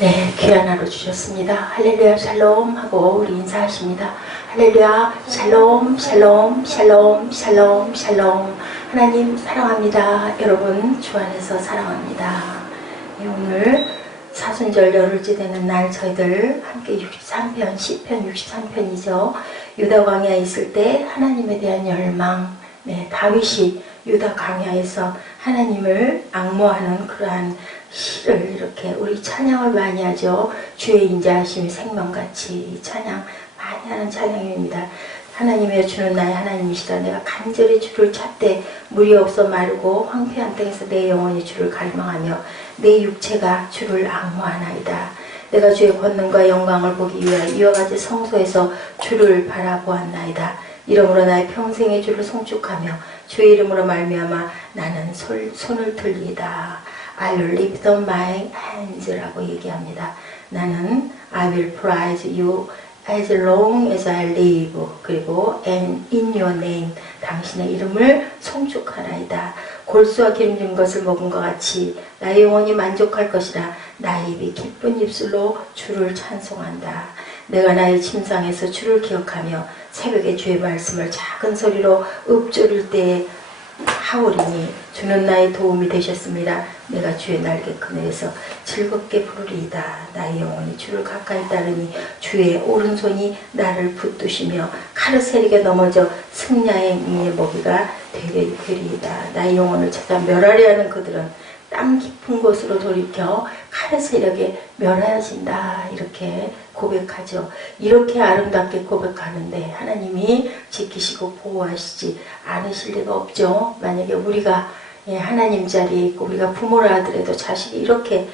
네, 귀한 하루 주셨습니다. 할렐루야 샬롬 하고 우리 인사하십니다. 할렐루야 샬롬 샬롬 샬롬 샬롬 샬롬. 하나님 사랑합니다. 여러분 주 안에서 사랑합니다. 오늘 사순절 열흘째 되는 날 저희들 함께 63편 시편 63편이죠. 유다 광야에 있을 때 하나님에 대한 열망. 네, 다윗이 유다 광야에서 하나님을 앙모하는 그러한 시를 이렇게 우리 찬양을 많이 하죠. 주의 인자하심이 생명같이 이 찬양 많이 하는 찬양입니다. 하나님의 주는 나의 하나님이시다. 내가 간절히 주를 찾되 물이 없어 마르고 황폐한 땅에서 내 영혼이 주를 갈망하며 내 육체가 주를 앙모하나이다. 내가 주의 권능과 영광을 보기 위하여 이와 같이 성소에서 주를 바라보았나이다. 이러므로 나의 평생의 주를 송축하며 주의 이름으로 말미암아 나는 손을 들리이다. I will lift up my hands라고 얘기합니다. 나는 I will praise you as long as I live. 그리고 and in your name. 당신의 이름을 송축하나이다. 골수와 기름진 것을 먹은 것 같이 나의 영혼이 만족할 것이라. 나의 입이 기쁜 입술로 주를 찬송한다. 내가 나의 침상에서 주를 기억하며 새벽에 주의 말씀을 작은 소리로 읊조릴 때에 하오리니 주는 나의 도움이 되셨습니다. 내가 주의 날개 그늘에서 즐겁게 부르리이다. 나의 영혼이 주를 가까이 따르니 주의 오른손이 나를 붙드시며 카르셀에게 넘어져 승야의 미의 먹이가 되리이다. 나의 영혼을 찾아 멸하려 하는 그들은 땅 깊은 곳으로 돌이켜 칼의 세력에 멸하여진다. 이렇게 고백하죠. 이렇게 아름답게 고백하는데 하나님이 지키시고 보호하시지 않으실 리가 없죠. 만약에 우리가 하나님 자리에 있고 우리가 부모를 하더라도 자식이 이렇게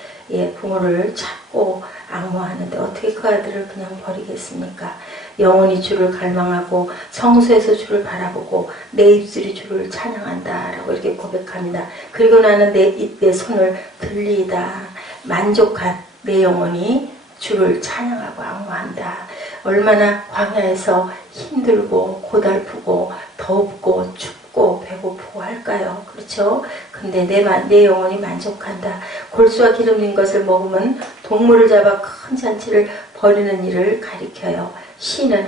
부모를 찾고 앙모하는데 어떻게 그 아들을 그냥 버리겠습니까? 영원히 주를 갈망하고 성소에서 주를 바라보고 내 입술이 주를 찬양한다 라고 이렇게 고백합니다. 그리고 나는 내 손을 들리다. 만족한 내 영혼이 주를 찬양하고 앙모한다. 얼마나 광야에서 힘들고 고달프고 덥고 춥고 배고프고 할까요? 그렇죠? 근데 내 영혼이 만족한다. 골수와 기름진 것을 먹으면 동물을 잡아 큰 잔치를 벌이는 일을 가리켜요. 시는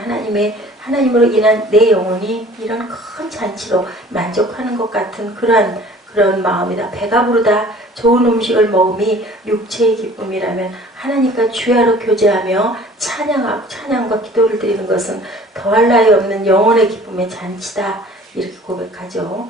하나님으로 인한 내 영혼이 이런 큰 잔치로 만족하는 것 같은 그런 마음이다. 배가 부르다 좋은 음식을 먹음이 육체의 기쁨이라면 하나님과 주야로 교제하며 찬양과 기도를 드리는 것은 더할 나위 없는 영혼의 기쁨의 잔치다. 이렇게 고백하죠.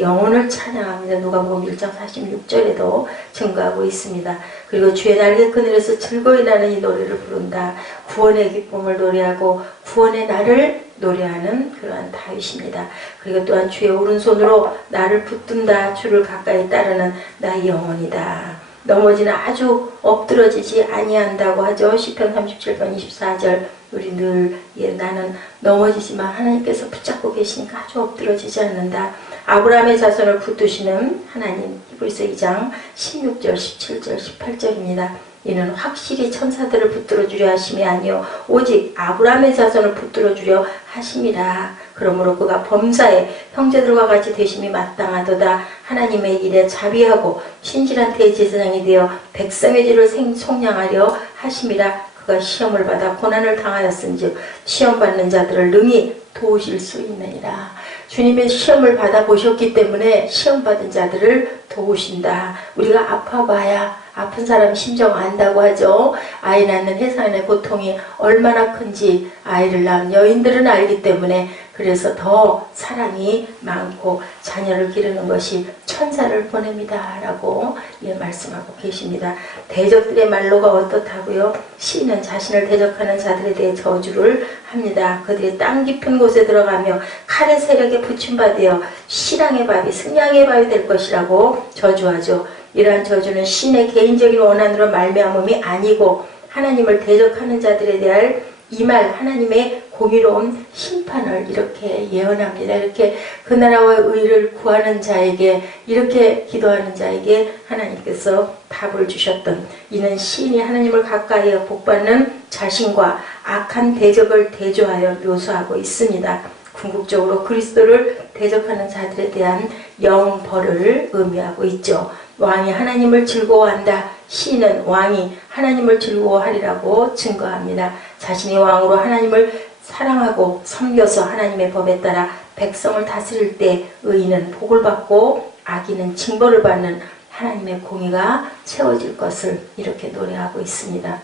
영혼을 찬양합니다. 누가복음 1장 46절에도 증거하고 있습니다. 그리고 주의 날개 그늘에서 즐거이 나는 이 노래를 부른다. 구원의 기쁨을 노래하고 구원의 날을 노래하는 그러한 다윗입니다. 그리고 또한 주의 오른손으로 나를 붙든다. 주를 가까이 따르는 나의 영혼이다. 넘어지나 아주 엎드러지지 아니한다고 하죠. 시편 37편 24절. 우리 늘 나는 넘어지지만 하나님께서 붙잡고 계시니까 아주 엎드러지지 않는다. 아브라함의 자손을 붙드시는 하나님. 히브리서 2장 16절 17절 18절입니다. 이는 확실히 천사들을 붙들어 주려 하심이 아니요 오직 아브라함의 자손을 붙들어 주려 하심이라. 그러므로 그가 범사에 형제들과 같이 되심이 마땅하도다. 하나님의 일에 자비하고 신실한 대제사장이 되어 백성의 죄를 속량하려 하심이라. 그가 시험을 받아 고난을 당하였은즉 시험 받는 자들을 능히 도우실 수 있느니라. 주님의 시험을 받아보셨기 때문에 시험 받은 자들을 도우신다. 우리가 아파봐야 아픈 사람 심정 안다고 하죠. 아이 낳는 해산의 고통이 얼마나 큰지 아이를 낳은 여인들은 알기 때문에 그래서 더 사랑이 많고 자녀를 기르는 것이 천사를 보냅니다 라고 말씀하고 계십니다. 대적들의 말로가 어떻다고요? 시인은 자신을 대적하는 자들에 대해 저주를 합니다. 그들이 땅 깊은 곳에 들어가며 칼의 세력에 붙임받으여 신앙의 밥이 승량의 밥이 될 것이라고 저주하죠. 이러한 저주는 신의 개인적인 원한으로 말미암음이 아니고 하나님을 대적하는 자들에 대한 이말 하나님의 공의로운 심판을 이렇게 예언합니다. 이렇게 그 나라와 의를 구하는 자에게 이렇게 기도하는 자에게 하나님께서 답을 주셨던 이는 시인이 하나님을 가까이에 복받는 자신과 악한 대적을 대조하여 묘사하고 있습니다. 궁극적으로 그리스도를 대적하는 자들에 대한 영벌을 의미하고 있죠. 왕이 하나님을 즐거워한다. 시인은 왕이 하나님을 즐거워하리라고 증거합니다. 자신이 왕으로 하나님을 사랑하고 섬겨서 하나님의 법에 따라 백성을 다스릴 때 의인은 복을 받고 악인은 징벌을 받는 하나님의 공의가 세워질 것을 이렇게 노래하고 있습니다.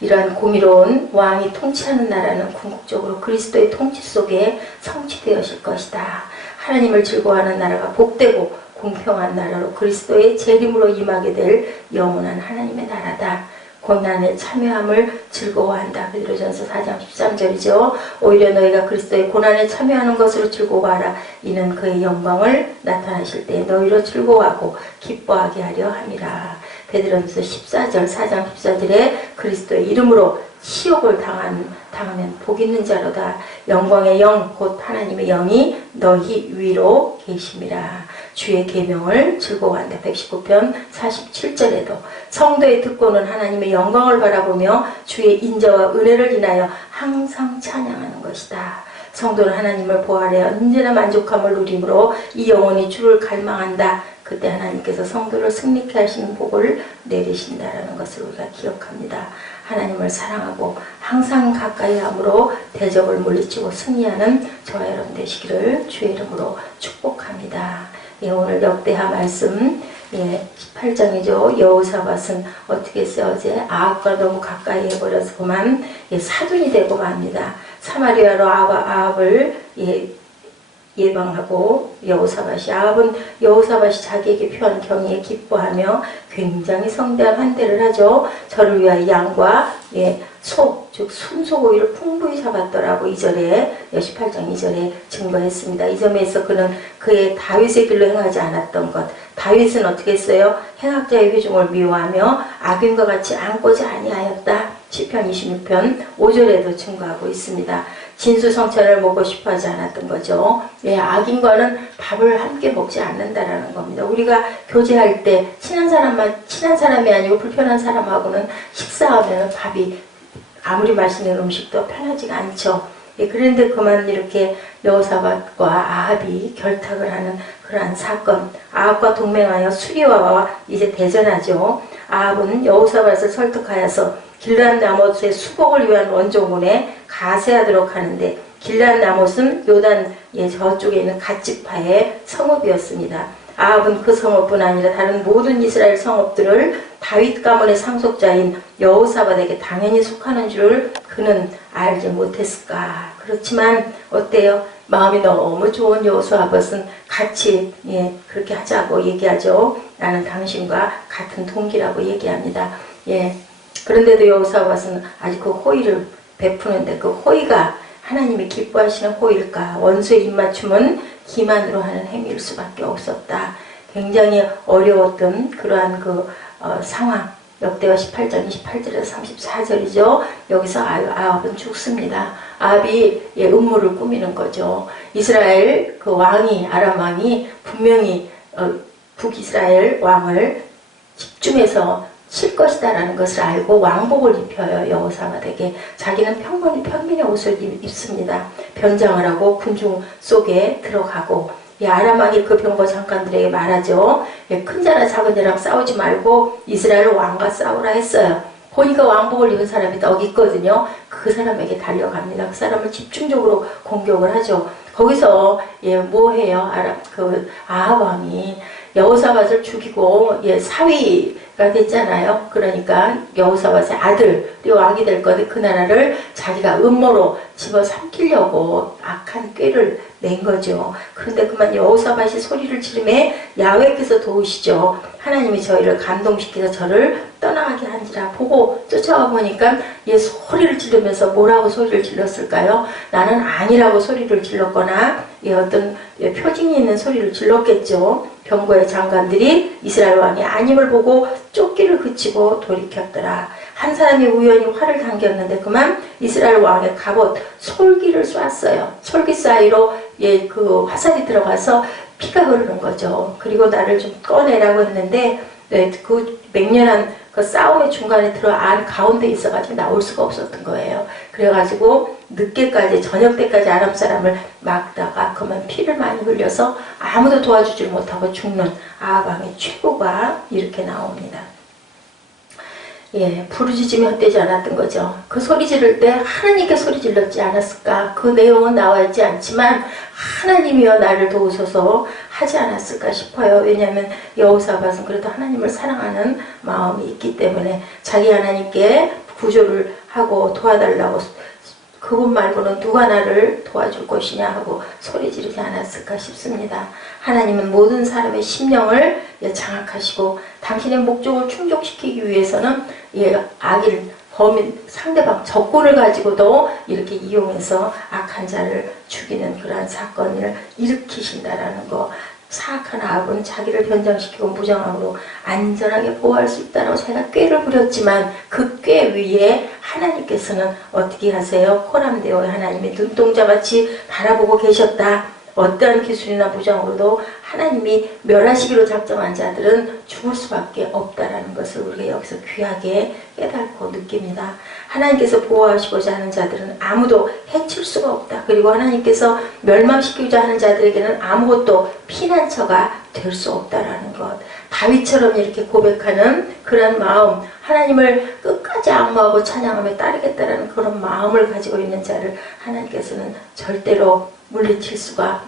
이러한 공의로운 왕이 통치하는 나라는 궁극적으로 그리스도의 통치 속에 성취되어질 것이다. 하나님을 즐거워하는 나라가 복되고 공평한 나라로 그리스도의 재림으로 임하게 될 영원한 하나님의 나라다. 고난에 참여함을 즐거워한다. 베드로전서 4장 13절이죠. 오히려 너희가 그리스도의 고난에 참여하는 것으로 즐거워하라. 이는 그의 영광을 나타나실 때 너희로 즐거워하고 기뻐하게 하려 함이라. 베드로전서 14절 4장 14절에 그리스도의 이름으로 시욕을 당하면 복 있는 자로다. 영광의 영 곧 하나님의 영이 너희 위로 계심이라. 주의 계명을 즐거워한다. 119편 47절에도 성도의 특권은 하나님의 영광을 바라보며 주의 인자와 은혜를 인하여 항상 찬양하는 것이다. 성도는 하나님을 보아하여 언제나 만족함을 누림으로 이 영혼이 주를 갈망한다. 그때 하나님께서 성도를 승리케 하시는 복을 내리신다라는 것을 우리가 기억합니다. 하나님을 사랑하고 항상 가까이 함으로 대적을 물리치고 승리하는 저와 여러분 되시기를 주의 이름으로 축복합니다. 예, 오늘 역대하 말씀 18장이죠. 여호사밧은 어떻게 했어요? 어제 아합과 너무 가까이 해버려서 그만 사둔이 되고 맙니다. 사마리아로 아합을 예방하고 아합은 여호사밧이 자기에게 표한 경의에 기뻐하며 굉장히 성대한 환대를 하죠. 저를 위하여 양과 소, 즉 순소고기를 풍부히 잡았더라고 18장 2절에 증거했습니다. 이 점에서 그는 그의 다윗의 길로 행하지 않았던 것. 다윗은 어떻게 했어요? 행악자의 회중을 미워하며 악인과 같이 앉고자 아니하였다. 시편 26편 5절에도 증거하고 있습니다. 진수성찬을 먹고 싶어 하지 않았던 거죠. 악인과는 밥을 함께 먹지 않는다라는 겁니다. 우리가 교제할 때 친한 사람이 아니고 불편한 사람하고는 식사하면 밥이 아무리 맛있는 음식도 편하지가 않죠. 그런데 그만 이렇게 여호사밧과 아합이 결탁을 하는 그러한 사건. 아합과 동맹하여 수리와와 이제 대전하죠. 아합은 여호사밧을 설득하여서 길르앗 라못의 수복을 위한 원조군에 가세하도록 하는데 길르앗 라못은 요단 저쪽에 있는 갓지파의 성읍이었습니다. 아합은 그 성읍뿐 아니라 다른 모든 이스라엘 성읍들을 다윗 가문의 상속자인 여호사밧에게 당연히 속하는 줄을 그는 알지 못했을까. 그렇지만 어때요? 마음이 너무 좋은 여호사밧은 같이 그렇게 하자고 얘기하죠. 나는 당신과 같은 동기라고 얘기합니다. 그런데도 여호사밧은 아직 그 호의를 베푸는데 그 호의가 하나님이 기뻐하시는 호의일까? 원수의 입맞춤은 기만으로 하는 행위일 수밖에 없었다. 굉장히 어려웠던 그러한 상황. 역대하 18장 28절에서 34절이죠. 여기서 아합은 죽습니다. 아합이 음모를 꾸미는 거죠. 이스라엘 왕이 아람 왕이 분명히 북이스라엘 왕을 집중해서 칠 것이다라는 것을 알고 왕복을 입혀요. 여호사밧에게. 자기는 평민의 옷을 입습니다. 변장을 하고 군중 속에 들어가고 아람 왕이 그 병거 장관들에게 말하죠. 큰 자나 작은 자랑 싸우지 말고 이스라엘 왕과 싸우라 했어요. 보니까 왕복을 입은 사람이 딱 있거든요. 그 사람에게 달려갑니다. 그 사람을 집중적으로 공격을 하죠. 거기서 뭐 해요? 아합 왕이 여호사밧을 죽이고 사위가 됐잖아요. 그러니까 여호사밧의 아들이 왕이 될 건데 그 나라를 자기가 음모로 집어삼키려고 악한 꾀를 낸 거죠. 그런데 그만 여호사밧이 소리를 지르매 야훼께서 도우시죠. 하나님이 저희를 감동시켜서 저를 떠나가게 한지라. 보고 쫓아와 보니까 소리를 지르면서 뭐라고 소리를 질렀을까요? 나는 아니라고 소리를 질렀거나 어떤 표징이 있는 소리를 질렀겠죠. 병거의 장관들이 이스라엘 왕이 아님을 보고 쫓기를 그치고 돌이켰더라. 한 사람이 우연히 활을 당겼는데 그만 이스라엘 왕의 갑옷 솔기를 쐈어요. 솔기 사이로 그 화살이 들어가서 피가 흐르는 거죠. 그리고 나를 좀 꺼내라고 했는데 그 맹렬한 그 싸움의 중간에 안 가운데 있어가지고 나올 수가 없었던 거예요. 그래가지고 늦게까지 저녁 때까지 아람 사람을 막다가 그만 피를 많이 흘려서 아무도 도와주질 못하고 죽는 아합 왕의 최고가 이렇게 나옵니다. 예, 부르짖으며 헛되지 않았던 거죠. 그 소리 지를 때 하나님께 소리 질렀지 않았을까? 그 내용은 나와 있지 않지만 하나님이여 나를 도우소서 하지 않았을까 싶어요. 왜냐하면 여호사밧은 그래도 하나님을 사랑하는 마음이 있기 때문에 자기 하나님께 구조를 하고 도와달라고, 그분 말고는 누가 나를 도와줄 것이냐 하고 소리 지르지 않았을까 싶습니다. 하나님은 모든 사람의 심령을 장악하시고 당신의 목적을 충족시키기 위해서는 악일, 범인, 상대방, 적군을 가지고도 이렇게 이용해서 악한 자를 죽이는 그러한 사건을 일으키신다라는 거. 사악한 악은 자기를 변장시키고 무장함으로 안전하게 보호할 수 있다고 제가 꾀를 부렸지만 그 꾀 위에 하나님께서는 어떻게 하세요? 코람되어 하나님의 눈동자같이 바라보고 계셨다. 어떠한 기술이나 무장으로도 하나님이 멸하시기로 작정한 자들은 죽을 수밖에 없다라는 것을 우리가 여기서 귀하게 깨닫고 느낍니다. 하나님께서 보호하시고자 하는 자들은 아무도 해칠 수가 없다. 그리고 하나님께서 멸망시키고자 하는 자들에게는 아무것도 피난처가 될 수 없다라는 것. 다윗처럼 이렇게 고백하는 그런 마음, 하나님을 끝까지 악무하고 찬양하며 따르겠다라는 그런 마음을 가지고 있는 자를 하나님께서는 절대로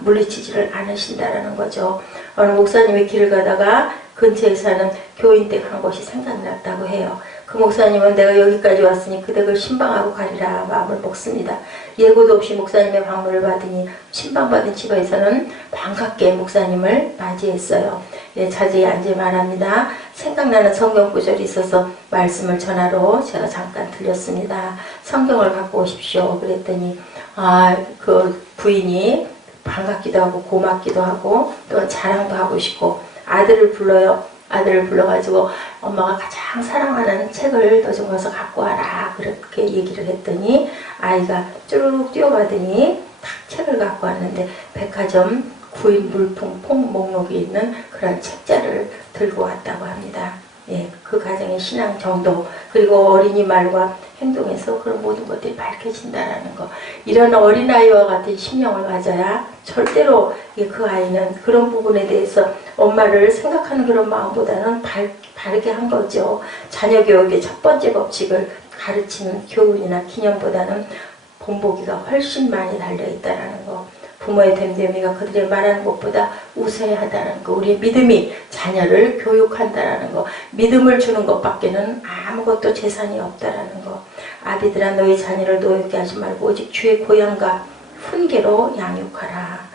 물리치지를 않으신다라는 거죠. 어느 목사님이 길을 가다가 근처에 사는 교인댁 한 곳이 생각났다고 해요. 그 목사님은 내가 여기까지 왔으니 그 댁을 신방하고 가리라 마음을 먹습니다. 예고도 없이 목사님의 방문을 받으니 신방받은 집에서는 반갑게 목사님을 맞이했어요. 예, 자세히 앉아 말합니다. 생각나는 성경 구절이 있어서 말씀을 전하러 제가 잠깐 들렸습니다. 성경을 갖고 오십시오. 그랬더니 그 부인이 반갑기도 하고 고맙기도 하고 또 자랑도 하고 싶고 아들을 불러요. 아들을 불러가지고 엄마가 가장 사랑하는 책을 너 좀 가서 갖고 와라 그렇게 얘기를 했더니 아이가 쭈르륵 뛰어가더니 딱 책을 갖고 왔는데 백화점 구인 물품 폼 목록에 있는 그런 책자를 들고 왔다고 합니다. 예, 그 가정의 신앙 정도 그리고 어린이 말과 행동에서 그런 모든 것들이 밝혀진다라는 거. 이런 어린아이와 같은 심령을 가져야 절대로 그 아이는 그런 부분에 대해서 엄마를 생각하는 그런 마음보다는 바르게 한 거죠. 자녀 교육의 첫 번째 법칙을 가르치는 교훈이나 기념보다는 본보기가 훨씬 많이 달려있다라는 거. 부모의 됨됨이가 그들의 말하는 것보다 우세하다는 거. 우리의 믿음이 자녀를 교육한다라는 거. 믿음을 주는 것밖에는 아무것도 재산이 없다라는 거. 아비들아 너희 자녀를 노엽게 하지 말고 오직 주의 고향과 훈계로 양육하라.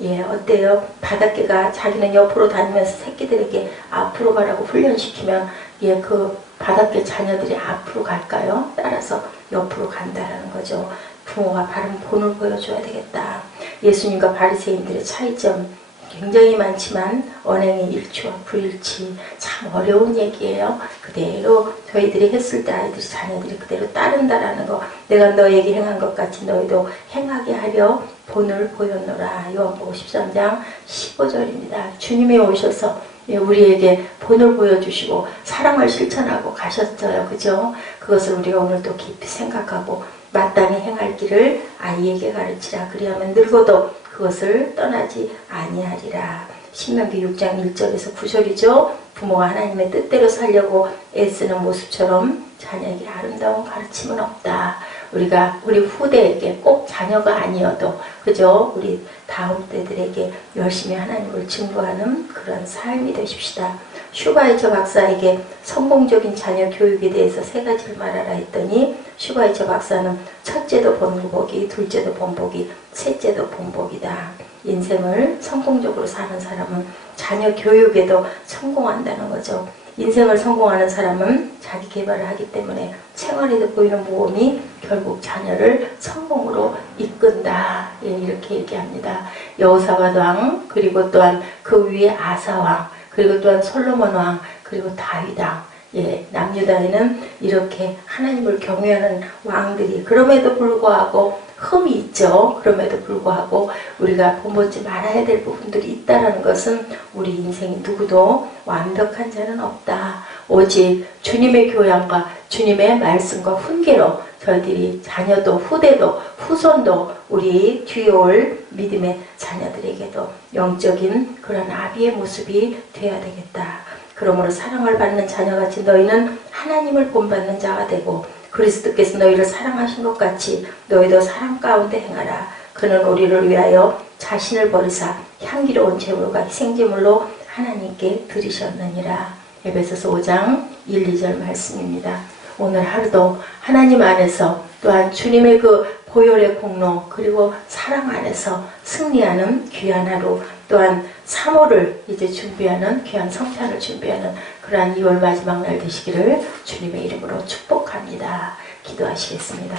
예, 어때요? 바닷개가 자기는 옆으로 다니면서 새끼들에게 앞으로 가라고 훈련시키면 예, 그 바닷개 자녀들이 앞으로 갈까요? 따라서 옆으로 간다라는 거죠. 부모가 바른 본을 보여줘야 되겠다. 예수님과 바리새인들의 차이점 굉장히 많지만 언행의 일치와 불일치 참 어려운 얘기예요. 그대로 저희들이 했을 때 아이들이 자녀들이 그대로 따른다라는 거. 내가 너에게 행한 것 같이 너희도 행하게 하려 본을 보였노라. 요한복음 13장 15절입니다. 주님이 오셔서 우리에게 본을 보여주시고 사랑을 실천하고 가셨어요. 그죠? 그것을 우리가 오늘 또 깊이 생각하고 마땅히 행할 길을 아이에게 가르치라. 그리하면 늙어도 그것을 떠나지 아니하리라. 신명기 6장 1절에서 9절이죠. 부모가 하나님의 뜻대로 살려고 애쓰는 모습처럼 자녀에게 아름다운 가르침은 없다. 우리가 우리 후대에게 꼭 자녀가 아니어도 그죠? 우리 다음 때들에게 열심히 하나님을 증거하는 그런 삶이 되십시다. 슈바이처 박사에게 성공적인 자녀 교육에 대해서 세 가지를 말하라 했더니 슈바이처 박사는 첫째도 본보기, 둘째도 본보기, 셋째도 본보기다. 인생을 성공적으로 사는 사람은 자녀 교육에도 성공한다는 거죠. 인생을 성공하는 사람은 자기 개발을 하기 때문에 생활에도 보이는 모험이 결국 자녀를 성공으로 이끈다. 예, 이렇게 얘기합니다. 여호사밧 왕, 그리고 또한 그 위에 아사 왕, 그리고 또한 솔로몬 왕, 그리고 다윗 왕. 예, 남유다에는 이렇게 하나님을 경외하는 왕들이 그럼에도 불구하고 흠이 있죠. 그럼에도 불구하고 우리가 본받지 말아야 될 부분들이 있다는 것은 우리 인생이 누구도 완벽한 자는 없다. 오직 주님의 교양과 주님의 말씀과 훈계로 저희들이 자녀도 후대도 후손도 우리 뒤에 올 믿음의 자녀들에게도 영적인 그런 아비의 모습이 되어야 되겠다. 그러므로 사랑을 받는 자녀같이 너희는 하나님을 본받는 자가 되고 그리스도께서 너희를 사랑하신 것 같이 너희도 사랑 가운데 행하라. 그는 우리를 위하여 자신을 버리사 향기로운 제물과 희생제물로 하나님께 드리셨느니라. 에베소서 5장 1, 2절 말씀입니다. 오늘 하루도 하나님 안에서 또한 주님의 그 보혈의 공로 그리고 사랑 안에서 승리하는 귀한 하루, 또한 3월을 이제 준비하는 귀한 성찬을 준비하는 그러한 2월 마지막 날 되시기를 주님의 이름으로 축복합니다. 기도하시겠습니다.